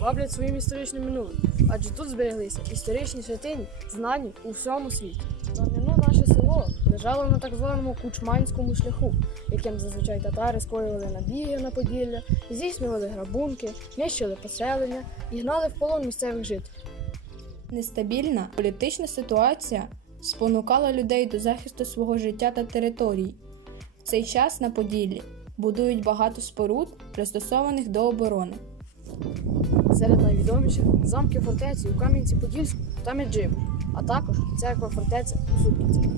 ваблять своїм історичним минулим, адже тут збереглися історичні святині, знані у всьому світі. Давнину наше село лежало на так званому кучманському шляху, яким зазвичай татари скоювали набіги на Поділля, здійснювали грабунки, нищили поселення і гнали в полон місцевих жителів. Нестабільна політична ситуація спонукала людей до захисту свого життя та територій. В цей час на Поділлі будують багато споруд, пристосованих до оборони. Серед найвідоміших замки фортеці у Кам'янці-Подільську та Меджибу, а також церква фортеця у Сутківці.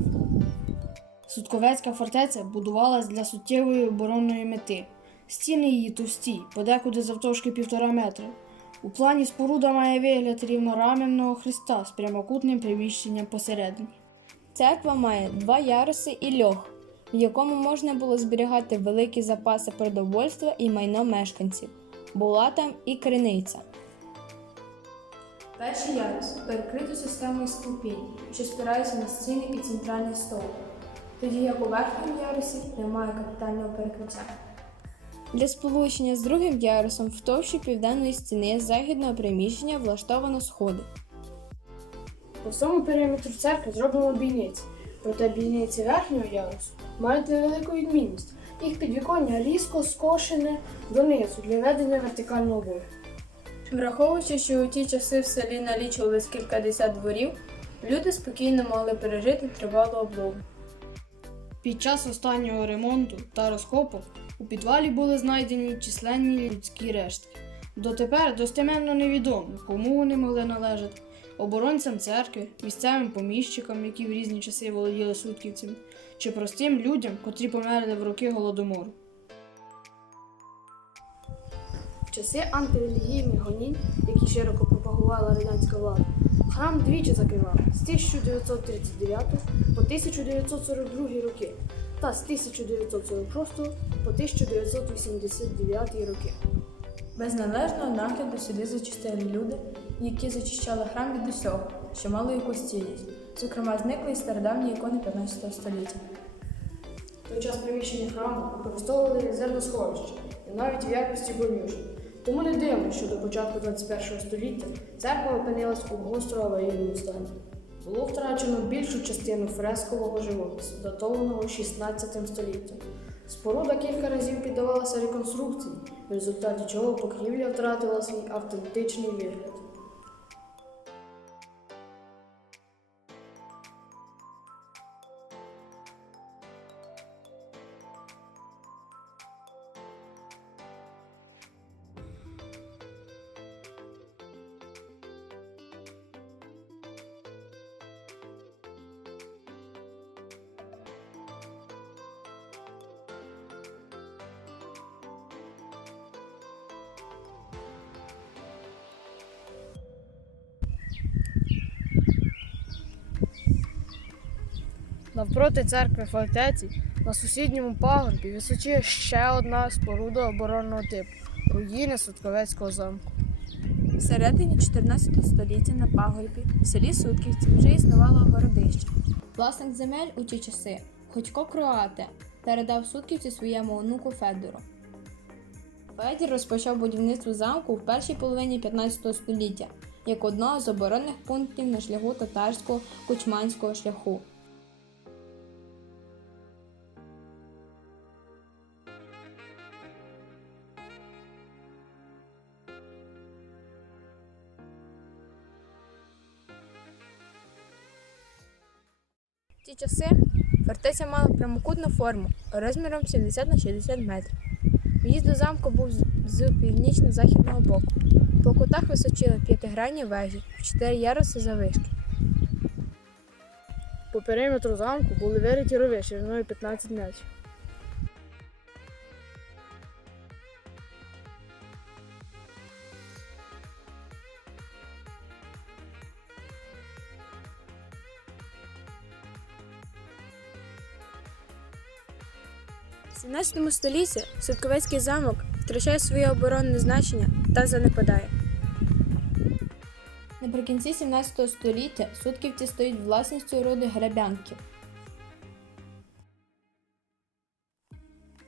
Судковецька фортеця будувалась для суттєвої оборонної мети. Стіни її товсті, подекуди завтовшки півтора метри. У плані споруда має вигляд рівнорам'яного хреста з прямокутним приміщенням посередині. Церква має два яруси і льох, в якому можна було зберігати великі запаси продовольства і майно мешканців. Була там і криниця. Перший ярус перекрито системою ступінь, що спираються на стіни і центральний стовп, тоді як у верхньому ярусі немає капітального перекриття. Для сполучення з другим ярусом в товщі південної стіни західного приміщення влаштовано сходи. По всьому периметру церкви зроблено бійниці, проте бійниці верхнього ярусу мають невелику відмінність. Їх підвіконня різко скошене донизу для ведення вертикального бою. Враховуючи, що у ті часи в селі налічувалось кількадесят дворів, люди спокійно могли пережити тривалу облогу. Під час останнього ремонту та розкопок у підвалі були знайдені численні людські рештки. Дотепер достеменно невідомо, кому вони могли належати оборонцям церкви, місцевим поміщикам, які в різні часи володіли сутківцями, чи простим людям, котрі померли в роки голодомору. В часи антирелігійних гонінь, які широко пропагувала радянська влада, храм двічі закривали з 1939 по 1942 роки та з 1946 по 1989 роки. Без належного нагляду сюди зачистили люди, які зачищали храм від усього, що мало якусь цінність. Зокрема, зникли і стародавні ікони 15 століття. Той час приміщення храму використовували як зерносховище і навіть в якості бронюшок. Тому не дивно, що до початку 21 століття церква опинилась у гостро аварійному стані. Було втрачено більшу частину фрескового живопису, датованого 16 століттям. Споруда кілька разів піддавалася реконструкції, в результаті чого покрівля втратила свій автентичний вигляд. Навпроти церкви фортеці на сусідньому пагорбі височіє ще одна споруда оборонного типу руїни Судковецького замку. В середині 14 століття на пагорбі в селі Сутківці вже існувало городище. Власник земель у ті часи, Ходько Кроате, передав Сутківці своєму онуку Федору. Федір розпочав будівництво замку в першій половині 15 століття як одного з оборонних пунктів на шляху татарського кучманського шляху. Ті часи фортеця мала прямокутну форму розміром 70 на 60 метрів. В'їзд до замку був з- північно-західного боку. По кутах височили п'ятигранні вежі в 4 яруси завишки. По периметру замку були вириті рови шириною 15 метрів. 17 столітті Судковецький замок втрачає своє оборонне значення та занепадає. Наприкінці 17 століття Судківці стають власністю роду Гребянків.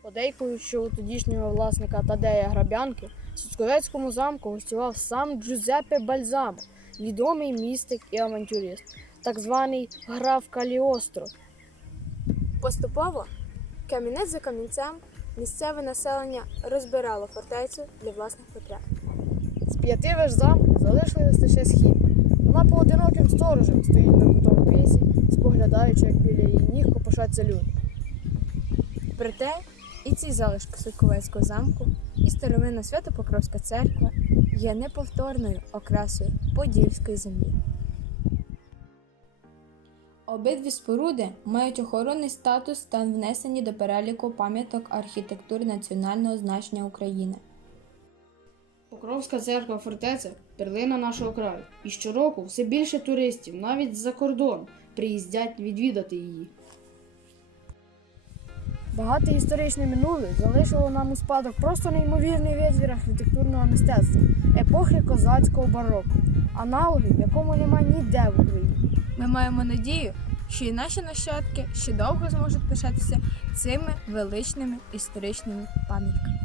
Подейкують, що у тодішнього власника Тадея Грабянки В Сусковецькому замку гостював сам Джузеппе Бальзамо, відомий містик і авантюрист, так званий граф Каліостро. Поступово, камінець за камінцем, місцеве населення розбирало фортецю для власних потреб. З п'яти веж замку залишилась лише схід. Вона поодиноким сторожем стоїть на кутому пісі, споглядаючи, як біля її ніг копошаться люди. Проте і ці залишки Садковецького замку, і старовинна Свято-Покровська церква є неповторною окрасою Подільської землі. Обидві споруди мають охоронний статус та внесені до переліку пам'яток архітектури національного значення України. Покровська церква фортеця перлина нашого краю. І щороку все більше туристів, навіть з-за кордону, приїздять відвідати її. Багате історичне минуле залишило нам у спадок просто неймовірний витвір архітектурного мистецтва, епохи козацького бароко, аналогів, якому немає ніде в Україні. Ми маємо надію, що і наші нащадки ще довго зможуть пишатися цими величними історичними пам'ятками.